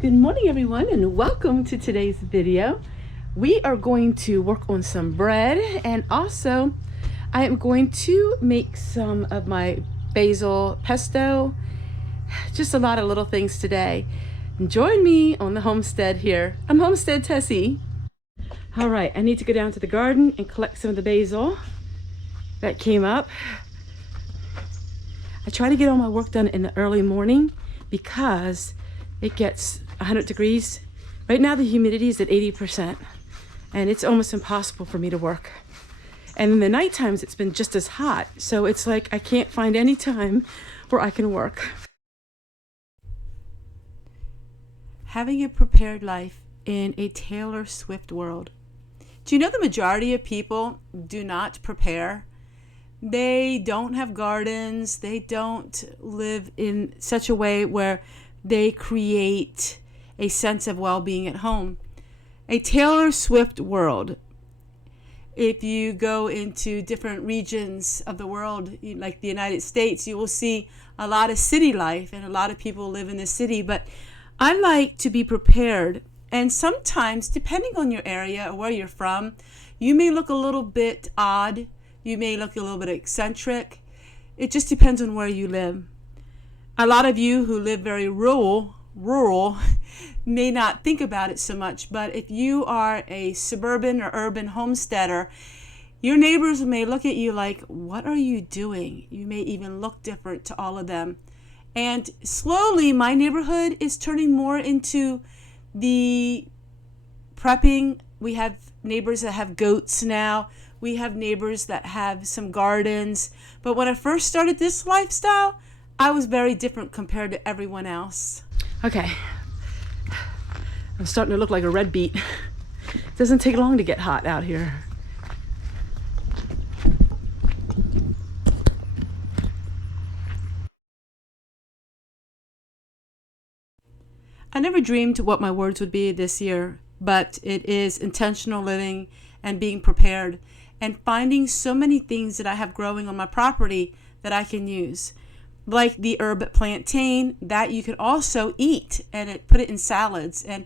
Good morning everyone and welcome to today's video. We are going to work on some bread, and also I am going to make some of my basil pesto. Just a lot of little things today. Join me on the homestead here. I'm Homestead Tessie. All right, I need to go down to the garden and collect some of the basil that came up. I try to get all my work done in the early morning because it gets 100 degrees. Right now the humidity is at 80% and it's almost impossible for me to work. And in the night times it's been just as hot. So it's like I can't find any time where I can work. Having a prepared life in a Taylor Swift world. Do you know the majority of people do not prepare? They don't have gardens. They don't live in such a way where they create a sense of well-being at home. A Taylor Swift world. If you go into different regions of the world, like the United States, you will see a lot of city life, and a lot of people live in the city. But I like to be prepared, and sometimes, depending on your area or where you're from, you may look a little bit odd. You may look a little bit eccentric. It just depends on where you live. A lot of you who live very rural may not think about it so much, but if you are a suburban or urban homesteader, your neighbors may look at you like, what are you doing? You may even look different to all of them. And slowly my neighborhood is turning more into the prepping. We have neighbors that have goats now. We have neighbors that have some gardens. But when I first started this lifestyle, I was very different compared to everyone else. Okay, I'm starting to look like a red beet. It doesn't take long to get hot out here. I never dreamed what my words would be this year, but it is intentional living and being prepared and finding so many things that I have growing on my property that I can use. Like the herb plantain that you can also eat and put it in salads, and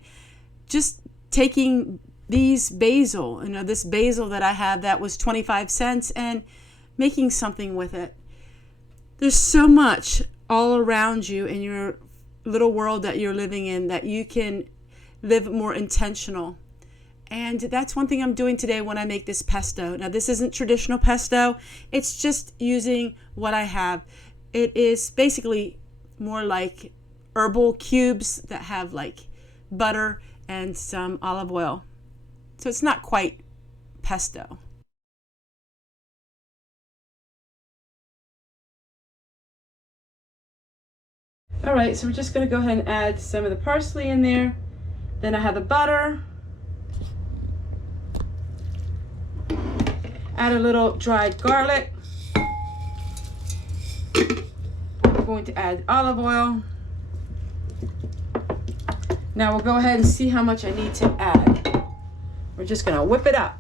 just taking these basil, this basil that I have that was 25 cents, and making something with it. There's so much all around you in your little world that you're living in that you can live more intentional. And that's one thing I'm doing today when I make this pesto. Now, this isn't traditional pesto. It's just using what I have. It is basically more like herbal cubes that have like butter and some olive oil. So it's not quite pesto. All right, so we're just going to go ahead and add some of the parsley in there. Then I have the butter. Add a little dried garlic. I'm going to add olive oil. Now we'll go ahead and see how much I need to add. We're just going to whip it up.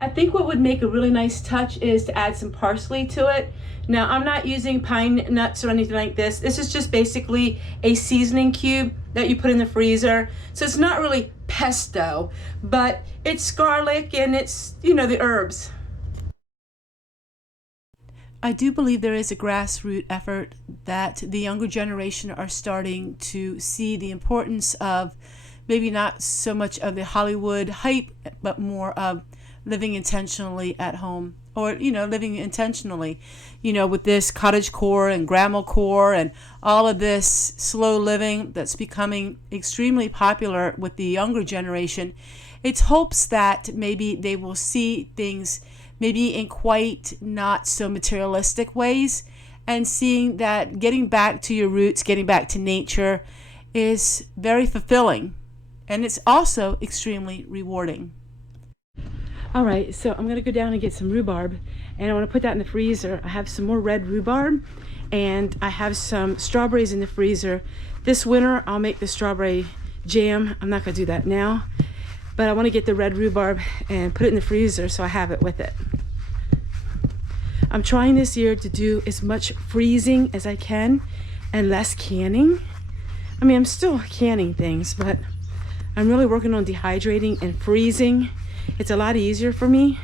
I think what would make a really nice touch is to add some parsley to it. Now, I'm not using pine nuts or anything like this. This is just basically a seasoning cube that you put in the freezer. So it's not really pesto, but it's garlic and it's, the herbs. I do believe there is a grassroots effort that the younger generation are starting to see the importance of, maybe not so much of the Hollywood hype, but more of living intentionally at home, or, living intentionally, with this cottagecore and grandma-core and all of this slow living that's becoming extremely popular with the younger generation. It's hopes that maybe they will see things maybe in quite not so materialistic ways, and seeing that getting back to your roots, getting back to nature is very fulfilling, and it's also extremely rewarding. All right, so I'm gonna go down and get some rhubarb, and I want to put that in the freezer. I have some more red rhubarb, and I have some strawberries in the freezer. This winter I'll make the strawberry jam. I'm not gonna do that now, but I want to get the red rhubarb and put it in the freezer so I have it with it. I'm trying this year to do as much freezing as I can and less canning. I mean, I'm still canning things, but I'm really working on dehydrating and freezing. It's a lot easier for me,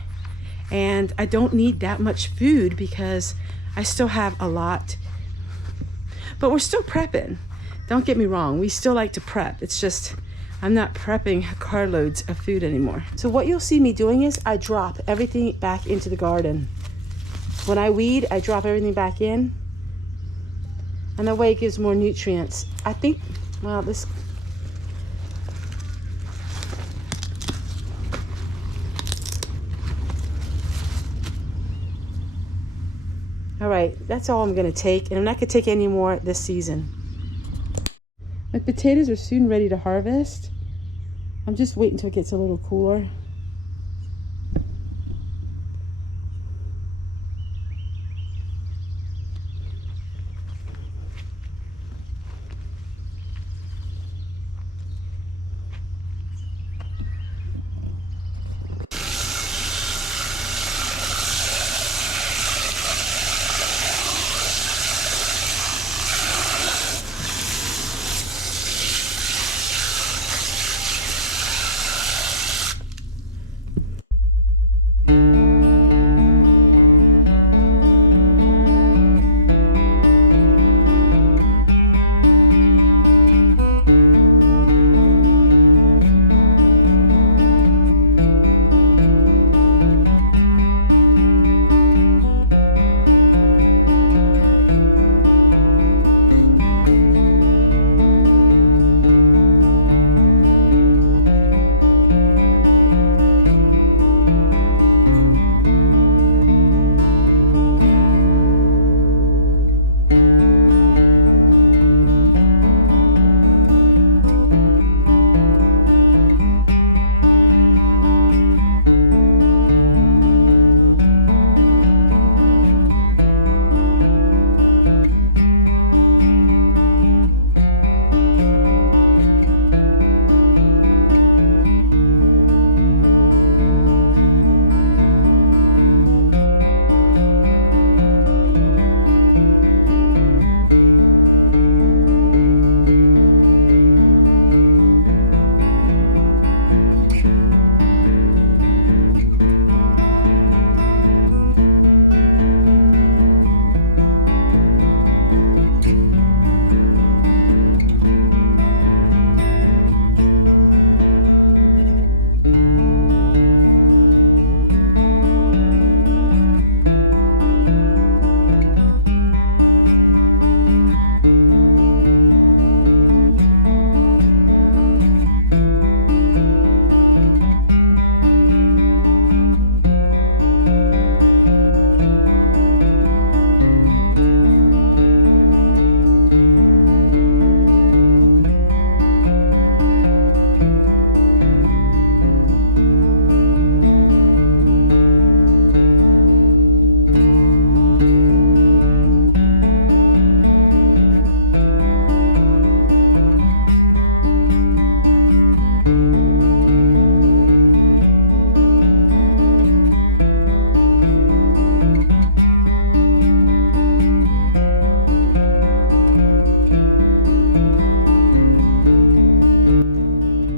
and I don't need that much food because I still have a lot. But we're still prepping. Don't get me wrong, we still like to prep. It's just I'm not prepping carloads of food anymore. So what you'll see me doing is I drop everything back into the garden. When I weed, I drop everything back in, and that way it gives more nutrients. I think, well, this, all right, that's all I'm gonna take, and I'm not gonna take any more this season. My potatoes are soon ready to harvest. I'm just waiting until it gets a little cooler.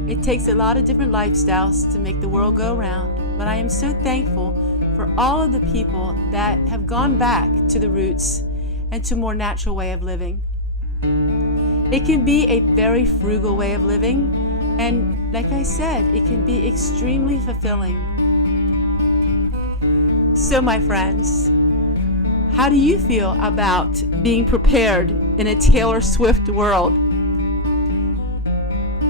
It takes a lot of different lifestyles to make the world go round, but I am so thankful for all of the people that have gone back to the roots and to a more natural way of living. It can be a very frugal way of living, and like I said, it can be extremely fulfilling. So my friends, how do you feel about being prepared in a Taylor Swift world?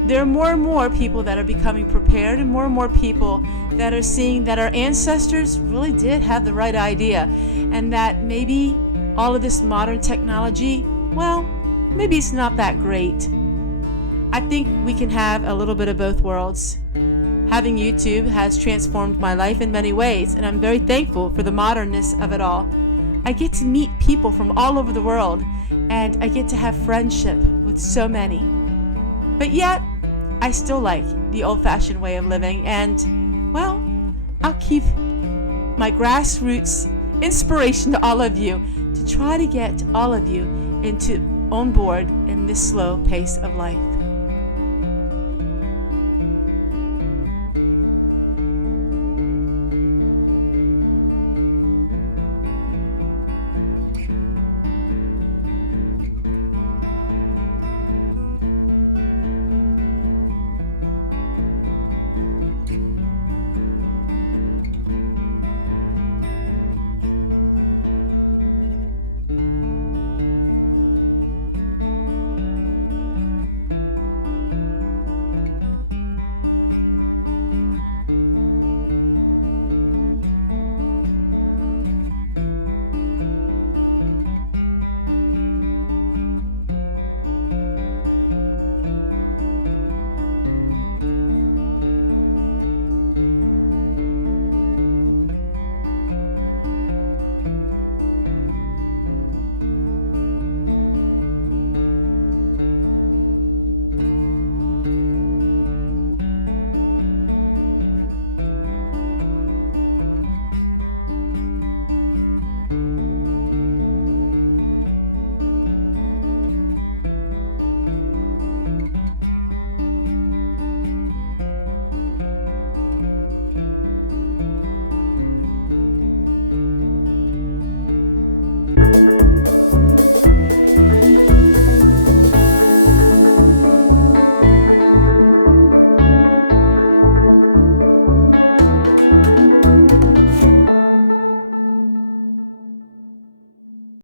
There are more and more people that are becoming prepared, and more people that are seeing that our ancestors really did have the right idea, and that maybe all of this modern technology, well, maybe it's not that great. I think we can have a little bit of both worlds. Having YouTube has transformed my life in many ways, and I'm very thankful for the modernness of it all. I get to meet people from all over the world, and I get to have friendship with so many. But yet, I still like the old-fashioned way of living, and, well, I'll keep my grassroots inspiration to all of you to try to get all of you into on board in this slow pace of life.